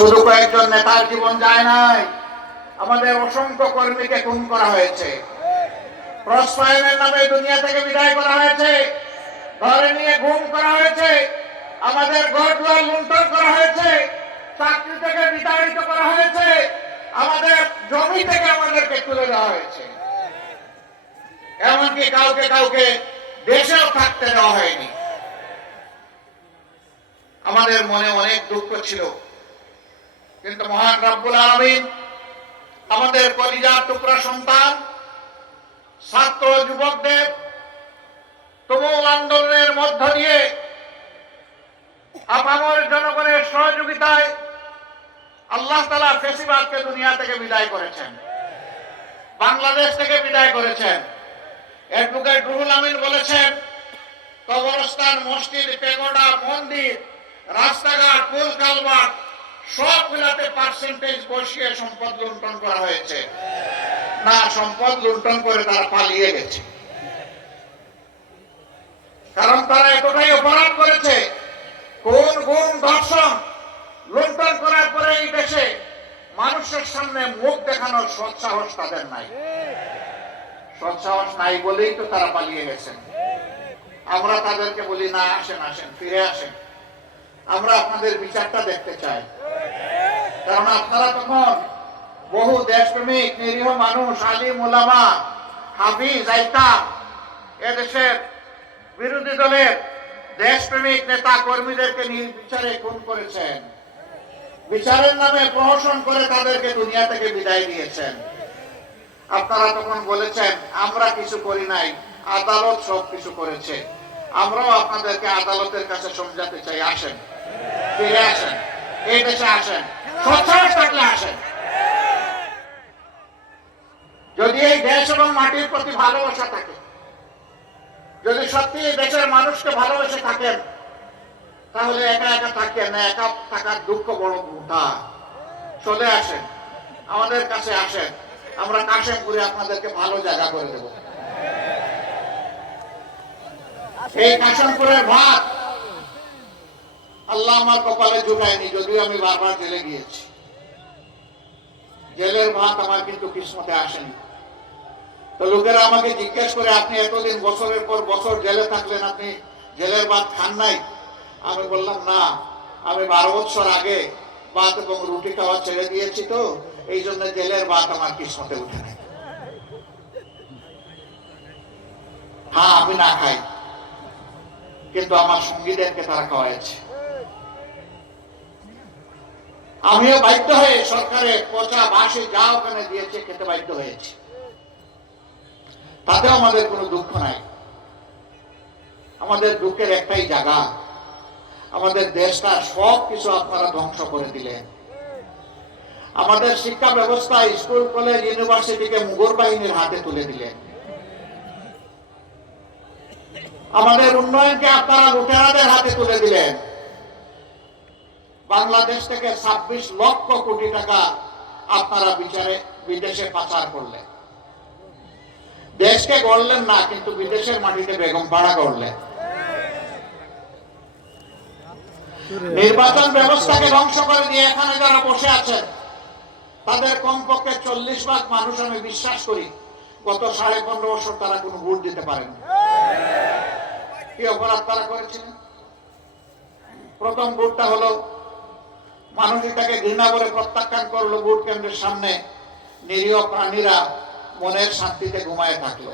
শুধু কয়েকজন নেতার জীবন যায় নাই, আমাদের অসংখ্য কর্মীকে খুন করা হয়েছে, প্রশ্রয়ের নামে দুনিয়া থেকে বিদায় করা হয়েছে, ধরে নিয়ে গুম করা হয়েছে, আমাদের ঘরদুয়ার লুণ্ঠন করা হয়েছে, চাকরি থেকে বিতাড়িত করা হয়েছে, আমাদের জমি থেকে আমাদেরকে তুলে দেওয়া হয়েছে, এমনকি কাউকে কাউকে দেশেও থাকতে দেওয়া হয়নি। আমাদের মনে অনেক দুঃখ ছিল, কিন্তু মহান রব্বুল আলামিন আমাদের কলিজার টুকরা সন্তান ছাত্র যুবকদের তুমুল আন্দোলনের মধ্য দিয়ে আপামর জনগণের সহযোগিতায় আল্লাহ তাআলা ফেসিবাদকে দুনিয়া থেকে বিদায় করেছেন, বাংলাদেশ থেকে বিদায় করেছেন। অ্যাডভোকেট রুহুল আমিন বলেছেন, কবরস্থান, মসজিদ, পেগোডা, মন্দির, রাস্তাঘাট, পুল কালভার্ট সবগুলাতে পার্সেন্টেজ বসিয়ে সম্পদ লুণ্ঠন করা হয়েছে। না, সম্পদ লুণ্ঠন করে তারা পালিয়ে গেছে, কারণ তারা এতটাই অপরাধ করেছে। খুন, গুম, ধর্ষণ, লুণ্ঠন করার পরে এই দেশে মানুষের সামনে মুখ দেখানোর সৎসাহস তাদের নাই। সৎসাহস নাই বলেই তো তারা পালিয়ে গেছেন। আমরা তাদেরকে বলি, না, আসেন, আসেন, ফিরে আসেন, আমরা আপনাদের বিচারটা দেখতে চাই। কারণ আপনারা তখন বহু দেশপ্রেমিক নিরীহ মানুষ, আলিম ওলামা, হাফিজ, আইতাম, এদেশের বিরোধী দলের দেশপ্রেমিক নেতা কর্মীদেরকে নির্বিচারে খুন করেছেন, বিচারের নামে প্রহসন করে তাদেরকে দুনিয়া থেকে বিদায় দিয়েছেন। আপনারা তখন বলেছেন, আমরা কিছু করি নাই, আদালত সব কিছু করেছে। আমরাও আপনাদেরকে আদালতের কাছে সমঝাতে চাই, আসেন, ফিরে আসেন, এই দেশে আসেন, সৎসাহস থাকলে আসেন। যদি এই দেশ এবং মাটির প্রতি ভালোবাসা থাকে, যদি সত্যি এই দেশের মানুষকে ভালোবেসে থাকেন, তাহলে একা একা থাকেন না, একা থাকার দুঃখ বড় গুণা। চলে আসেন, আমাদের কাছে আসেন, আমরা কাশেমপুরে আপনাদেরকে ভালো জায়গা করে দেব। এই কাশেমপুরের ভাত আল্লাহ আমার কপালে জুটায়নি, যদিও আমি বারবার জেলে গিয়েছি। জেলের ভাত আমার কিন্তু কিসমতে আসেনি। তো লোকেরা আমাকে জিজ্ঞেস করে, আপনি এতদিন বছরের পর বছর জেলে থাকলেন, আপনি জেলের ভাত খান নাই? আমি বললাম, না, আমি 12 বছর আগে ভাত এবং রুটি খাওয়া ছেড়ে দিয়েছি, তো এই জন্য জেলের ভাত আমার কিসমতে উঠে নাই। হ্যাঁ, আমি না খাই, কিন্তু আমার সঙ্গীদেরকে তারা খাওয়াইছে। আমিও বাধ্য হয়ে সরকারের পচা বাসে যা ওখানে দিয়েছে খেতে বাধ্য হয়েছি, তাতেও আমাদের কোনো দুঃখ নাই। আমাদের দুঃখের একটাই জায়গা, আমাদের দেশটা সব কিছু আপনারা ধ্বংস করে দিলেন। আমাদের শিক্ষা ব্যবস্থা, স্কুল, কলেজ, ইউনিভার্সিটিকে মুঘল বাহিনীর হাতে তুলে দিলেন। আমাদের উন্নয়নকে আপনারা লুটেরাদের হাতে তুলে দিলেন। বাংলাদেশ থেকে 26 লক্ষ কোটি টাকা আপনারা বিদেশে পাচার করলেন। দেশকে গড়লেন না, কিন্তু বিদেশের মাটিতে বেগম পাড়া করলেন। নির্বাচন ব্যবস্থাকে ধ্বংস করে দিয়ে এখানে যারা বসে আছেন, তাদের কমপক্ষে 40% মানুষ, আমি বিশ্বাস করি, গত 15.5 বছর তারা কোনো ভোট দিতে পারেন। কি অপরাধ তারা করেছিলেন? প্রথম ভোটটা হলো, মানুষই তাকে ঘৃণা করে প্রত্যাখ্যান করলো ভোট কেন্দ্রের সামনে, নিরীহ প্রাণীরা মনের শান্তিতে ঘুমায় থাকলো।